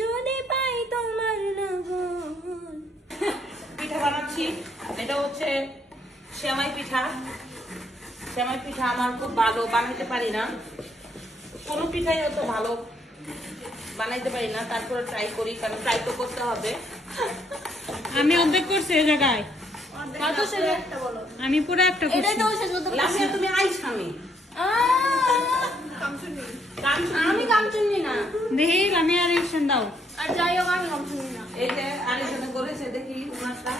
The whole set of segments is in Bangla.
যদি পাই তোমার লগন। পিঠা বানাচ্ছি, এটা হচ্ছে সেমাই পিঠা। সেমাই পিঠা আমার খুব ভালো বানাইতে পারি না, কোনো পিঠাই অত ভালো বানাইতে পারি না, তারপরে ট্রাই করি, কারণ ট্রাই তো করতে হবে। আমি অর্ধেক করছি এই জায়গায়, কত সে একটা বলো, আমি পুরো একটা এটাই করছি। তো শেষ করতে পারছি। লামিয়া তুমি আইস আমি আমি কামচুন্নি না, দেখি আমি আর রিয়েকশন দাও। আর যাই হোক আমি কামচুন্নি না। এই যে আরেকজনে করেছে, দেখি ওনারটা।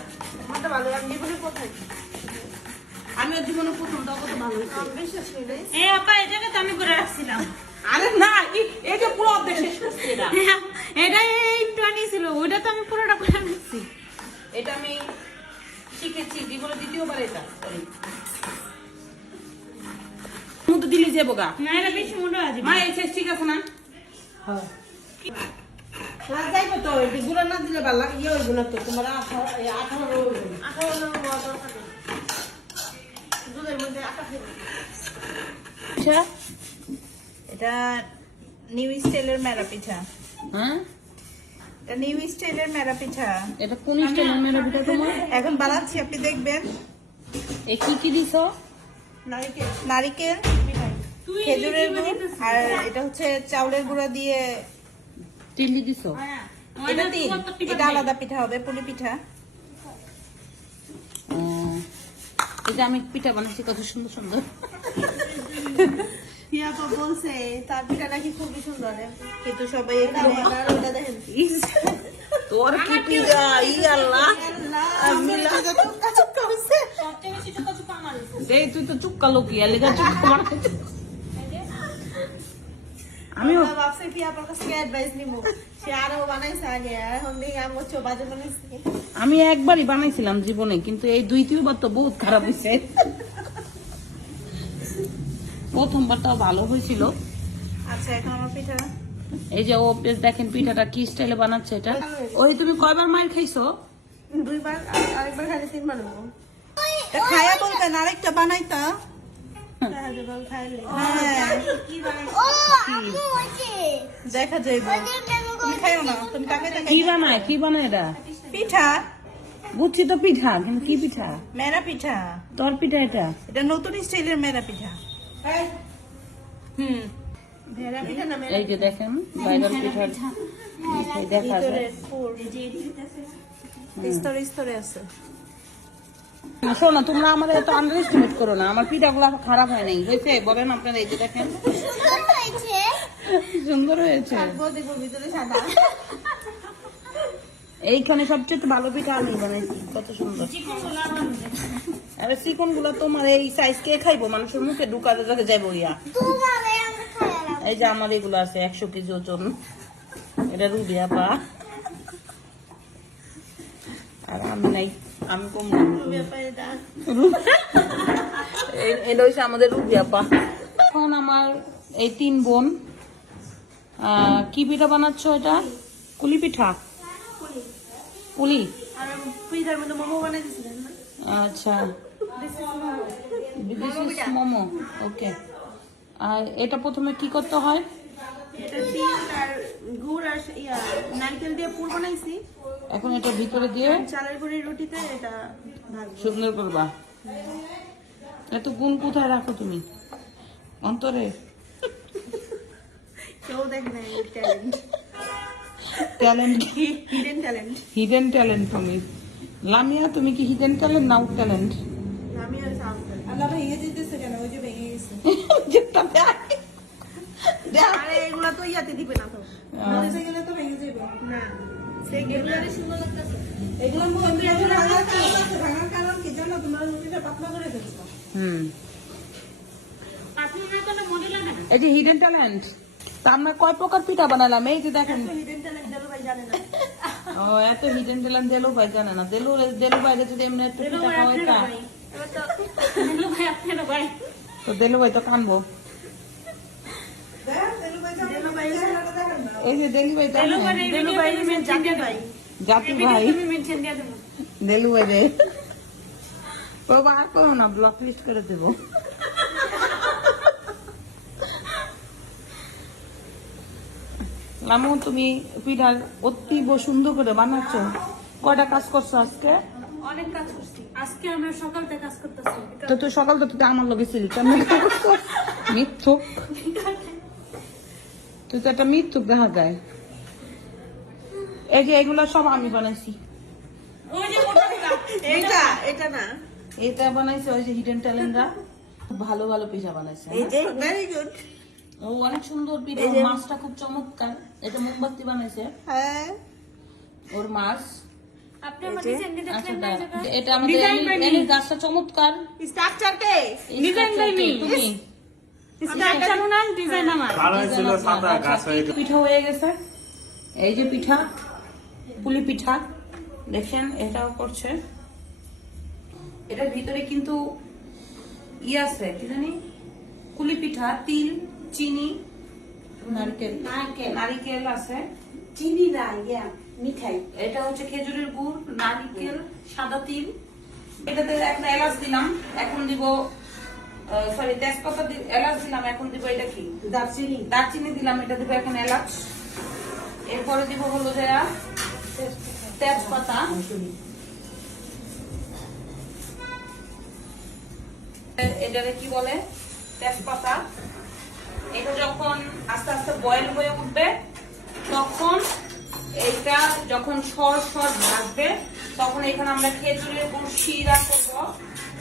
আমারটা ভালো, আমি জীবনে কোথায় আমি ওর জীবনে প্রথম তো কত ভালো হয়েছে। বিশ্বাস করি এই আপা এই জায়গায় তো আমি করে রাখছিলাম। আরে না, এই যে পুরো অর্ধেক শেষ করছি এটা। এটা একটু আনিয়েছিল, ওইটা তো আমি পুরোটা করে রাখছি। এটা আমি শিখেছি জীবনে দ্বিতীয়বার এটা করি। মতো দিলি যাবো গা না এটা বেশি মোটা আছে। মা, এই শেষ ঠিক আছে না? যাইবো তো, এটি গুঁড়া না দিলে ভালো লাগে, ইয়ে হইব না তো তোমার 18 দুধের মধ্যে আটা ফেলে। পিঠা এটা নিউ স্টাইলের মেরা পিঠা। হ্যাঁ, এটা নিউ স্টাইলের মেরা পিঠা। এটা কোন স্টাইলের মেরা পিঠা তোমার? এখন বানাচ্ছি, আপনি দেখবেন। এ কি কি দিছো? নারিকেল, খেজুরের গুড়, আর এটা হচ্ছে চাউলের গুঁড়া দিয়ে। চিনি দিছো? এটা তিল, এটা আলাদা পিঠা হবে, পুলি পিঠা। এটা আমি পিঠা বানাচ্ছি, কত সুন্দর সুন্দর। হিয়াপা বলছে তার পিঠা নাকি খুবই সুন্দর, কিন্তু সবাই এখানে ওটা দেখেন। তোর কি পিঠা, ই আল্লাহ। সবচেয়ে বেশি চুকা চুকা আমার হয়েছে। এই তুই তো চুক্কা লোকি, এলাকা চুক্কা বানাইছিস। আমিও আমরা ভাবছি হিয়াপার কাছ থেকে অ্যাডভাইস নিব, সে আরো বানাইছে আগে, এখন দেখি আমি হচ্ছে বাজে বানাইছি। আমি একবারই বানাইছিলাম জীবনে, কিন্তু এই দ্বিতীয়বার তো বহুত খারাপ হয়েছে। প্রথমবারটাও ভালো হয়েছিল। আচ্ছা এখন আমার পিঠা এই যে ও দেখেন পিঠাটা কি স্টাইলে বানাচ্ছে এটা। ওই তুমি কয়বার মায়ের খাইছো? দুইবার, আরেকবার খাইলে তিনবার নেবো। খায়া বলবেন আরেকটা বানাইতা। হ্যাঁ দেখা যাইব, তুমি খাইও না, তুমি তাকে কি বানায়, কি বানায় এটা? পিঠা, বুঝছি তো পিঠা, কিন্তু কি পিঠা? মেরা পিঠা। তোর পিঠা এটা? এটা নতুন স্টাইলের মেরা পিঠা। মেরা পিঠা না, এই যে দেখেন বাইরের পিঠার এই দেখা যায়। ভিতরে পুর স্তরে স্তরে আছে। শোনো, তোমরা আমার এত আন্ডার এস্টিমেট করো না, আমার পিঠাগুলো খারাপ হয় নাই, হয়েছে বলেন আপনারা। এই যে দেখেন সুন্দর হয়েছে। দেখবো ভিতরে সাদা। এইখানে সবচেয়ে ভালো পিঠা আমি বানাইছি, কত সুন্দর। আরে চিকন গুলা তোমার এই সাইজ কে খাইবো, মানুষের মুখে ঢুকাতে যাতে যাইবো ইয়া। এই যে আমার এগুলো আছে 100 কেজি ওজন, এটা রুবি আপা। আর আমি নাই, আমি কম নাই। এটা হচ্ছে আমাদের রুবি আপা। এখন আমার এই 3 বোন কি পিঠা বানাচ্ছ? এটা কুলি পিঠা, কুলি। আর পিঠার মধ্যে মোমো বানাই দিছিলেন না? আচ্ছা, দিস ইজ মোমো, ওকে। আর এটা প্রথমে কি করতে হয়? এটা তিল আর গুড় আর নারকেল দিয়ে পুর বানাইছি। এখন এটা ভিতরে দিয়ে চালের গুঁড়ির রুটিতে এটা ভাজবো। সুন্দর করবা। এত গুণ কোথায় রাখো তুমি? অন্তরে? কেউ দেখে না, talent, talent, hidden talent. Hidden talent তুমি। লামিয়া, তুমি কি হিডেন ট্যালেন্ট না আউট ট্যালেন্ট? আমি আর সাউন্ড আল্লাহ ভেঙে দিতেছে কেন? ওই যে ভেঙে গেছে। আরে এগুলা তো ইয়াতে দিবে না তো, মরিচে গেলে তো ভেঙে যাবে না। এগুলোরই সুন্দর লাগতেছে। এগুলোর মধ্যে ভাঙার কারণ আছে, ভাঙার কারণ কি জানো? তোমরা রুটিটা পাতলা করে ফেলছো। আপনি না করলে মনে লাগে না। এই যে হিডেন ট্যালেন্ট। তা আমরা কয় প্রকার পিঠা বানালাম, এই যে দেখেন। হিডেন ট্যালেন্ট দেলো ভাই জানে না। ও এত হিডেন ট্যালেন্ট দেলো ভাই জানে না। দেলো ভাইরে যদি এমনি একটু পিঠা খাওয়াইতা, এবার তো ভাই আপনারা ভাই তো দেলো ভাই তো কানবো। দেলো ভাই সালাটা দেখেন না। এই যে দেলি ভাই দেলো ভাই দেলো ভাই জানে ভাই। জাতি ভাই, আমি মেনশন দিয়ে দেবো। দেলু ভাই রে। ও বার করো না, ব্লক লিস্ট করে দেবো। ও লামু তুমি পিঠার অতীব সুন্দর করে বানাচ্ছ। কয়টা কাজ করছো আজকে? অনেক কাজ করছি আজকে আমরা সকাল থেকে কাজ করতেছি তো তুই সকাল তো তুই আমার লগে ছিলি, কেমন কাজ করছো? মিথ্যুক, তুই তো একটা মিথ্যুক দেখা যায়। এই যে এগুলো সব আমি বানাইছি। ওই যে মোটামুটি এটা এটা না, এটা বানাইছে ওই যে হিডেন ট্যালেন্টরা, ভালো ভালো পিঠা বানাইছে। এই যে ভেরি গুড। ও অনেক সুন্দর পিঠা, এই যে- মাছটা খুব চমৎকার। এটা মোমবাতি বানাইছে হ্যাঁ ওর মাছ। আপনি আমার ডিজাইন আচ্ছা, দেখলেন না এই জায়গায়? এটা আমাদের Design by me. এনি গাছটা চমৎকার। Structure K? Design by me. তুমি স্ট্রাকচার উনার ডিজাইন আমার। ছিল সাদা গাছ হয়ে পিঠা হয়ে গেছে। এই যে পিঠা, পুলি পিঠা দেখেন, এটাও করছে। এটার ভিতরে কিন্তু আছে কি জানি, কুলি পিঠা, তিল, চিনি, নারকেল নারিকেল আছে। চিনি না, ইয়া মিঠাই। এটা হচ্ছে খেজুরের গুড়, নারিকেল, সাদা তিল। এটাতে একটা এলাচ দিলাম, এখন দিব সরি তেজপাতা, এলাচ দিলাম, এখন দিব এটা কি দারচিনি। দারচিনি দিলাম, এটা দিব এখন এলাচ। এরপরে দিব হলো যে তেজপাতা। এটারে কি বলে, তেজপাতা। এটা যখন আস্তে আস্তে বয়েল হয়ে উঠবে, তখন এইটা যখন সর ভাজবে, তখন এখানে আমরা খেজুরের গুড় শিরা করব।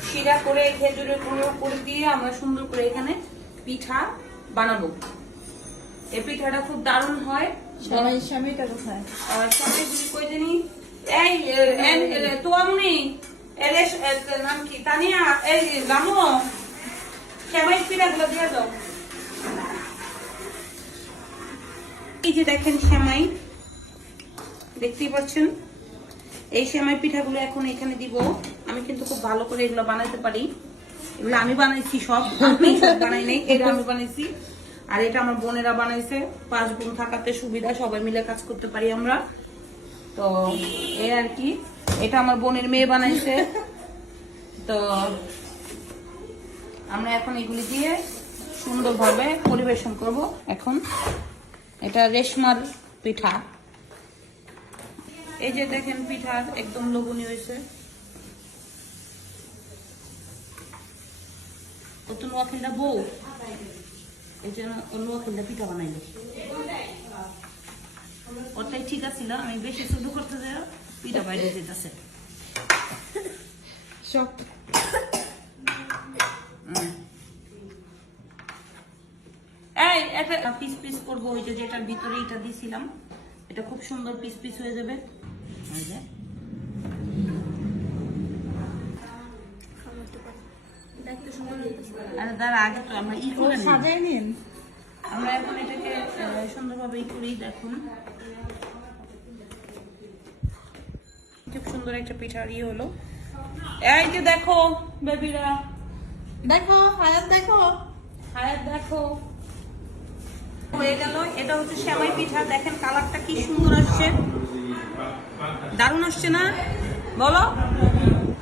শিরা করে খেজুরের গুঁড়ো করে দিয়ে আমরা সুন্দর করে এখানে পিঠা বানাবো। এই পিঠাটা খুব দারুণ হয়। স্বামীটা কোথায়? সবাইগুলি কই জানি, এই তোয়ামনি, এর নাম কি, তানিয়া, এই রামু, সেমাই পিঠাগুলো দিয়ে দাও। এই যে দেখেন সেমাই, দেখতেই পাচ্ছেন, এই সেমাই পিঠাগুলো এখন এখানে দিব। আমি কিন্তু খুব ভালো করে এগুলো বানাতে পারি। এগুলো আমি বানাইছি সব, আমি সব বানাই নাই, এটা আমি বানাইছি। আর এটা আমার বোনেরা বানাইছে, 5 বোন থাকাতে সুবিধা, সবাই মিলে কাজ করতে পারি আমরা। তো এই আর কি, এটা আমার বোনের মেয়ে বানাইছে। তো আমরা এখন এগুলি দিয়ে সুন্দরভাবে পরিবেশন করব। এখন এটা রেশমার পিঠা। এই যে দেখেন পিঠার একদম লোভনীয় হয়েছে। ও তো নোয়াখালীটা বউ, এই জন্য ও নোয়াখালীটা পিঠা বানাইলো। ওটাই ঠিক আছিল, আমি বেশি শুধু করতে যাই, পিঠা বাইরে যেতেছে সব এই একটা পিস পিস করবো। ওই যে যেটার ভিতরে এটা দিছিলাম, এটা খুব সুন্দর পিস পিস হয়ে যাবে। এই যে দেখতে সুন্দর লাগতেছে। আরে দাঁড়া, আগে তো আমরা ই করে নিই। সাজাই নিন। আমরা এখন এটাকে সুন্দরভাবে ই করি। দেখুন খুব সুন্দর একটা পিঠার ই হলো। এই যে দেখো বেবিরা, দেখো হায়াত, দেখো হায়াত দেখো, হয়ে গেল। এটা হচ্ছে সেমাই পিঠা। দেখেন কালারটা কি সুন্দর আসছে, দারুণ আসছে না বলো?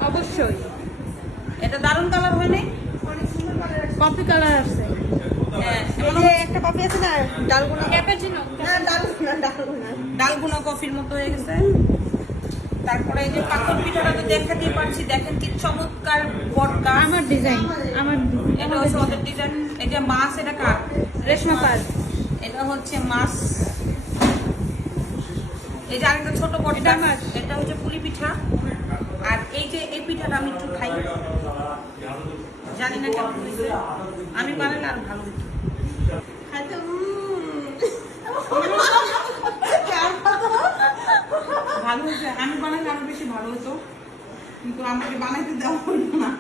অবশ্যই এটা দারুণ কালার হয় নাই? কফি কালার আসছে। হ্যাঁ, এই যে একটা কফি আছে না, ডালগুনা। ক্যাপাচিনো। না ডালগুনা। ডালগুনা কফির মতো হয়ে গেছে। তারপরে এই যে পাথর পিঠাটা তো দেখাতেই পারছি, দেখেন কি চমৎকার বটকা। আমার ডিজাইন, আমার এটা হচ্ছে ওদের ডিজাইন। এই যে মাছ, এটা কার? রেশমা পাল। এটা হচ্ছে মাছ। এই যে আরেকটা ছোট বটকা, এটা হচ্ছে পুলি পিঠা। আর এই যে এই পিঠাটা আমি একটু খাই, জানি না কেমন হয়েছে, আমি বানালে আর ভালো হতো। খাইতে ভালো হয়েছে, আমি বানালে আরো বেশি ভালো হতো, কিন্তু আমাকে বানাইতে দেওয়া হলো না।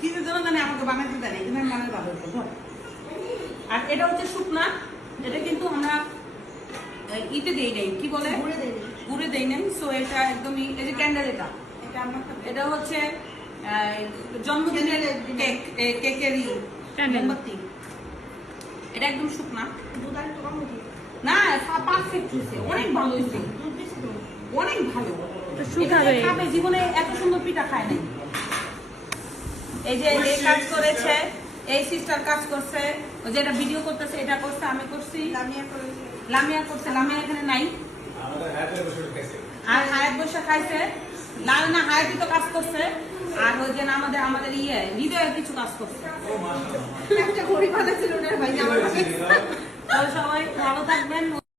কিন্তু জন্য জানি আমাকে বানাইতে দেয় না, কিন্তু আমি বানালে ভালো হতো। আর এটা হচ্ছে শুকনা, এটা কিন্তু আমরা ইতে দেই নাই, কি বলে, গুড়ে দেই নাই। সো এটা একদমই, এই যে ক্যান্ডেল, এটা হচ্ছে জন্মদিনের কেক, কেকেরই মোমবাতি। এটা একদম শুকনা, না পারফেক্ট হয়েছে, অনেক ভালো হয়েছে, অনেক ভালো। শুকাবে। এটা খাবে, জীবনে এত সুন্দর পিঠা খায় নাই। এই যে এই কাজ করেছে এই সিস্টার কাজ করছে, ওই যে এটা ভিডিও করতেছে এটা করছে, আমি করছি, লামিয়া করছে, লামিয়া এখানে নাই, আর হায়াত বসে খাইছে, লাল না হায়াতই তো কাজ করছে, আর ওই যে আমাদের আমাদের হৃদয়ে কিছু কাজ করছে। একটা ঘড়ি বানাচ্ছিল ওনার ভাই আমার তো সবাই ভালো থাকবেন।